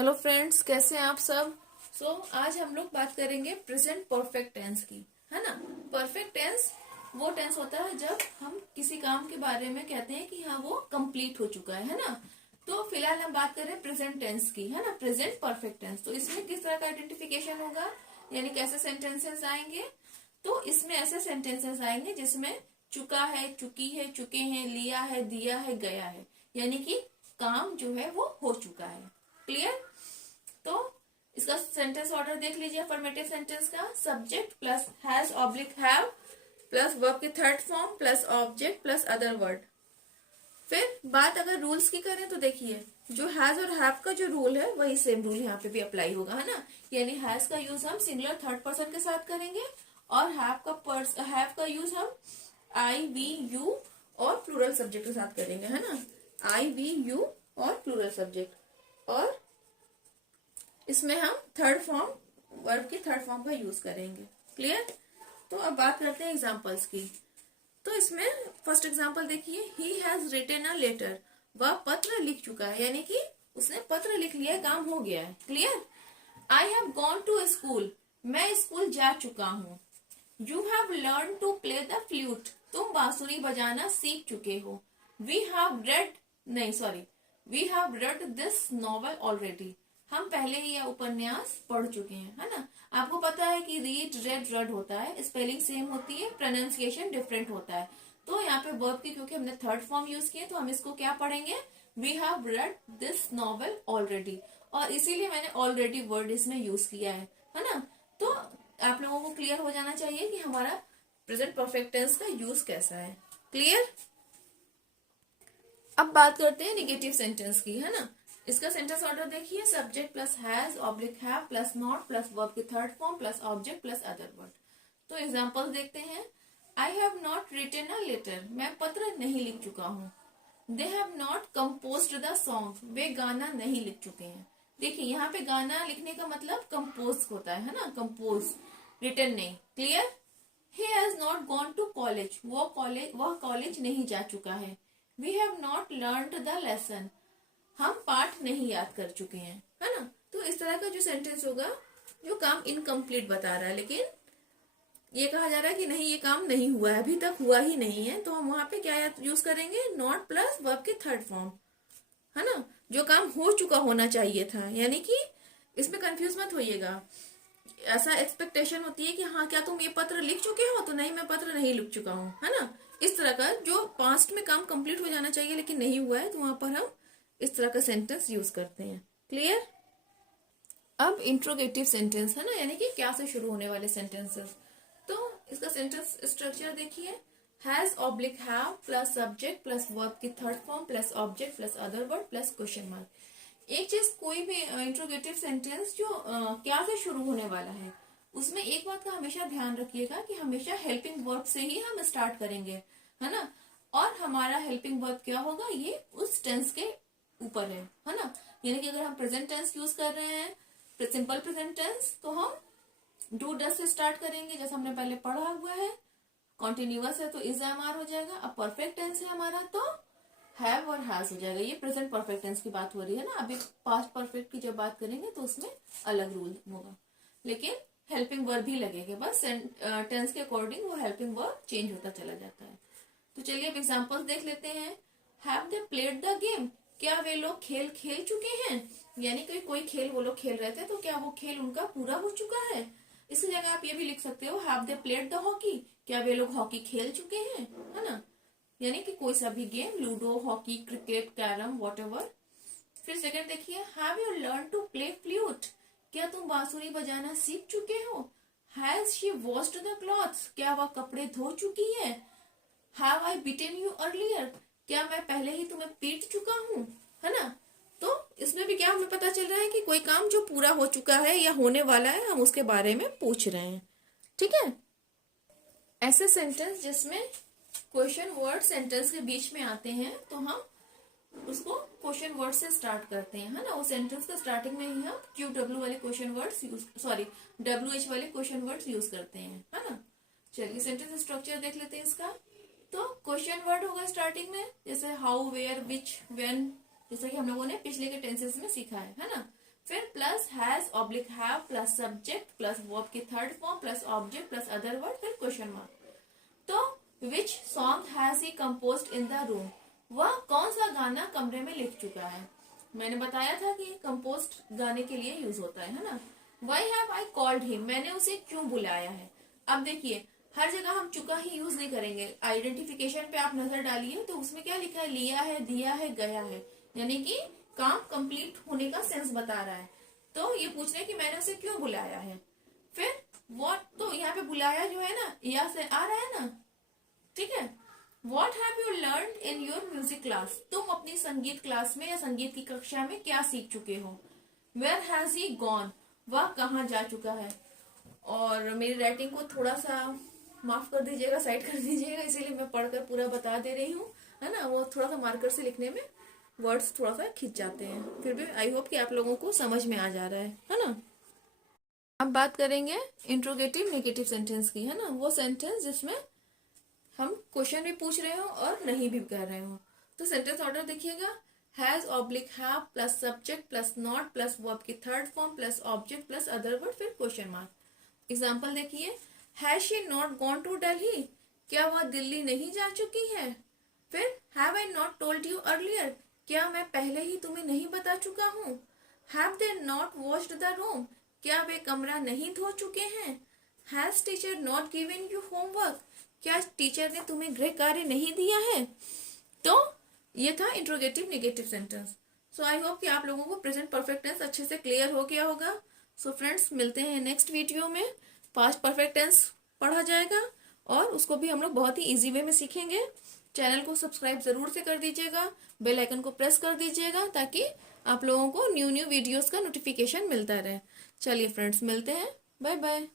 Hello friends, कैसे हैं आप सब। आज हम लोग बात करेंगे प्रेजेंट परफेक्ट टेंस की, है ना। परफेक्ट टेंस वो टेंस होता है जब हम किसी काम के बारे में कहते हैं कि हाँ वो कंप्लीट हो चुका है ना। तो फिलहाल हम बात कर रहे हैं प्रेजेंट टेंस की, है ना, प्रेजेंट परफेक्ट टेंस। तो इसमें किस तरह का आइडेंटिफिकेशन होगा, यानी कैसे सेंटेंसेस आएंगे। तो इसमें ऐसे सेंटेंसेस आएंगे जिसमें चुका है, चुकी है, चुके हैं, लिया है, दिया है, गया है, यानी कि काम जो है वो हो चुका है। क्लियर। तो इसका सेंटेंस ऑर्डर देख लीजिए। अफर्मेटिव सेंटेंस का subject plus has oblique have plus verb की third form plus object plus other word. फिर बात अगर रूल्स की करें तो देखिए, जो हैज और हैव का जो रूल है वही सेम रूल यहाँ पे भी अप्लाई होगा, है ना। यानी हैज का यूज हम सिंगुलर थर्ड पर्सन के साथ करेंगे और हैव का यूज हम आई वी यू और प्लूरल सब्जेक्ट के साथ करेंगे, है ना। आई वी यू और प्लूरल सब्जेक्ट, और इसमें हम थर्ड फॉर्म वर्ब की थर्ड फॉर्म का यूज करेंगे। क्लियर। तो अब बात करते हैं एग्जांपल्स की। तो इसमें फर्स्ट एग्जांपल देखिए, he has written a letter, वह पत्र लिख चुका है, यानी कि उसने पत्र लिख लिया, काम हो गया है। Clear. I have gone to school, मैं स्कूल जा चुका हूँ। You have learn to play the flute, तुम बांसुरी बजाना सीख चुके हो। वी हैव रेड नहीं sorry we have read this novel already, हम पहले ही यह उपन्यास पढ़ चुके हैं, है ना। आपको पता है कि रीड रेड रेड होता है, स्पेलिंग सेम होती है, प्रोनाउंसिएशन डिफरेंट होता है। तो यहाँ पे वर्ब की क्योंकि हमने थर्ड फॉर्म यूज किए तो हम इसको क्या पढ़ेंगे, we have read this novel already, और इसीलिए मैंने ऑलरेडी वर्ड इसमें यूज किया है ना। तो आप लोगों को क्लियर हो जाना चाहिए कि हमारा प्रेजेंट परफेक्ट टेंस का यूज कैसा है। क्लियर। अब बात करते हैं निगेटिव सेंटेंस की, है ना। इसका सेंटेंस ऑर्डर देखिए, subject plus has oblique have plus not plus verb की third form plus object plus other word. तो एग्जांपल देखते हैं। I have not written a letter, मैं पत्र नहीं लिख चुका हूँ। They have not composed the song, वे गाना नहीं लिख चुके हैं। देखिए यहाँ पे गाना लिखने का मतलब कंपोज होता है ना, कंपोज, रिटन नहीं। Clear. He has not gone to college, वह कॉलेज नहीं जा चुका है। We have not learned the lesson, हम पाठ नहीं याद कर चुके हैं, है ना। तो इस तरह का जो सेंटेंस होगा जो काम इनकम्प्लीट बता रहा है, लेकिन ये कहा जा रहा है कि नहीं ये काम नहीं हुआ है, अभी तक हुआ ही नहीं है, तो हम वहां पे क्या यूज करेंगे, नॉट प्लस वर्ब की थर्ड फॉर्म, है ना। जो काम हो चुका होना चाहिए था, यानी कि इसमें कंफ्यूज मत होइएगा। ऐसा एक्सपेक्टेशन होती है कि हाँ क्या तुम ये पत्र लिख चुके हो, तो नहीं मैं पत्र नहीं लिख चुका हूँ, है ना। इस तरह का जो पास्ट में काम कंप्लीट हो जाना चाहिए लेकिन नहीं हुआ है, तो वहां पर हम इस तरह का सेंटेंस यूज करते हैं। क्लियर। अब इंट्रोगेटिव सेंटेंस, है ना, यानी कि क्या से शुरू होने वाले सेंटेंसेस। तो इसका सेंटेंस स्ट्रक्चर देखिए, has oblique have plus subject plus verb की third form plus object plus other word plus question mark. एक चीज, कोई भी इंट्रोगेटिव सेंटेंस जो क्या से शुरू होने वाला है, उसमें एक बात का हमेशा ध्यान रखिएगा कि हमेशा हेल्पिंग वर्ब से ही हम स्टार्ट करेंगे, है ना। और हमारा हेल्पिंग वर्ब क्या होगा, ये उस टेंस के ऊपर है ना। यानी कि अगर हम प्रेजेंट टेंस यूज कर रहे हैं, सिंपल प्रेजेंट टेंस, तो हम डू डस से स्टार्ट करेंगे, जैसे हमने पहले पढ़ा हुआ है। कॉन्टिन्यूअस है तो इज एम आर हो जाएगा। अब परफेक्ट टेंस है हमारा तो हैव और हैज हो जाएगा। ये प्रेजेंट परफेक्ट टेंस की बात हो रही है ना। अभी पास्ट परफेक्ट की जब बात करेंगे तो उसमें अलग रूल होगा, लेकिन हेल्पिंग वर्ब भी लगेगा, बस टेंस के अकॉर्डिंग वो हेल्पिंग वर्ब चेंज होता चला जाता है। तो चलिए अब एग्जाम्पल्स देख लेते हैं। Have they played the game, क्या वे लोग खेल खेल चुके हैं, यानी कि कोई खेल वो लोग खेल रहे थे तो क्या वो खेल उनका पूरा हो चुका है। इसकी जगह आप ये भी लिख सकते हो, have they played the hockey, क्या वे लोग हॉकी खेल चुके हैं, है ना। यानी कि कोई सा भी game, ludo, hockey, cricket, carrom, whatever. फिर सेकंड देखिए, have you learn to play flute, क्या तुम बांसुरी बजाना सीख चुके हो। Has she washed the clothes, क्या वह कपड़े धो चुकी है। Have I beaten you earlier, क्या मैं पहले ही तुम्हें पीट चुका हूँ, है ना। तो इसमें भी क्या हमें पता चल रहा है कि कोई काम जो पूरा हो चुका है या होने वाला है, हम उसके बारे में पूछ रहे हैं। ठीक है। ऐसे सेंटेंस जिसमें क्वेश्चन वर्ड सेंटेंस के बीच में आते हैं तो हम उसको क्वेश्चन वर्ड से स्टार्ट करते हैं, है ना। वो सेंटेंस का स्टार्टिंग में ही हम क्यू डब्ल्यू वाले question words use W H वाले क्वेश्चन वर्ड्स यूज करते हैं, है ना। चलिए सेंटेंस स्ट्रक्चर देख लेते हैं इसका। तो क्वेश्चन वर्ड होगा स्टार्टिंग में, जैसे हाउ, वेयर, विच, व्हेन, जैसा कि हम लोगों ने पिछले के टेंसेस में सीखा है ना। फिर plus has oblique have plus subject plus verb की third form plus object plus other word फिर क्वेश्चन मार्क। तो which song has he composed in the room, वह कौन सा गाना कमरे में लिख चुका है। मैंने बताया था कि कंपोज्ड गाने के लिए यूज होता है ना। Why have I called him, मैंने उसे क्यों बुलाया है। अब देखिए हर जगह हम चुका ही यूज नहीं करेंगे। आइडेंटिफिकेशन पे आप नजर डालिए तो उसमें क्या लिखा है, लिया है, दिया है, गया है, यानी कि काम कंप्लीट होने का सेंस बता रहा है। तो ये पूछ रहे हैं कि मैंने उसे क्यों बुलाया है। फिर व्हाट, तो यहाँ पे बुलाया जो है ना या से आ रहा है ना, ठीक है। What have you learn in your music class, तुम अपनी संगीत क्लास में या संगीत की कक्षा में क्या सीख चुके हो। वेयर हैज ही गॉन, वह कहाँ जा चुका है। और मेरी राइटिंग को थोड़ा सा माफ कर दीजिएगा, साइड कर दीजिएगा, इसीलिए मैं पढ़कर पूरा बता दे रही हूँ, है ना। वो थोड़ा सा मार्कर से लिखने में वर्ड्स थोड़ा सा खिंच जाते हैं, फिर भी आई होप कि आप लोगों को समझ में आ जा रहा है ना। अब बात करेंगे इंट्रोगेटिव नेगेटिव सेंटेंस की, है ना। वो सेंटेंस जिसमें हम क्वेश्चन भी पूछ रहे हो और नहीं भी कर रहे हो। तो सेंटेंस ऑर्डर देखिएगा, has oblique have plus subject plus not plus verb की third form plus object plus other word फिर क्वेश्चन मार्क। एग्जाम्पल देखिए, has she not gone to Delhi, क्या वह दिल्ली नहीं जा चुकी है। फिर have I not told you earlier, क्या मैं पहले ही तुम्हें नहीं बता चुका हूँ। Have they not washed the room, क्या वे कमरा नहीं धो चुके हैं। Has teacher not given you homework, क्या टीचर ने तुम्हें गृह कार्य नहीं दिया है। तो ये था interrogative negative sentence. So I hope कि आप लोगों को प्रेजेंट परफेक्ट टेंस अच्छे से क्लियर हो गया होगा। सो फ्रेंड्स मिलते हैं नेक्स्ट वीडियो में। पास्ट परफेक्ट टेंस पढ़ा जाएगा और उसको भी हम लोग बहुत ही इजी वे में सीखेंगे। चैनल को सब्सक्राइब जरूर से कर दीजिएगा, बेल आइकन को प्रेस कर दीजिएगा ताकि आप लोगों को न्यू वीडियोस का नोटिफिकेशन मिलता रहे। चलिए फ्रेंड्स मिलते हैं, बाय बाय।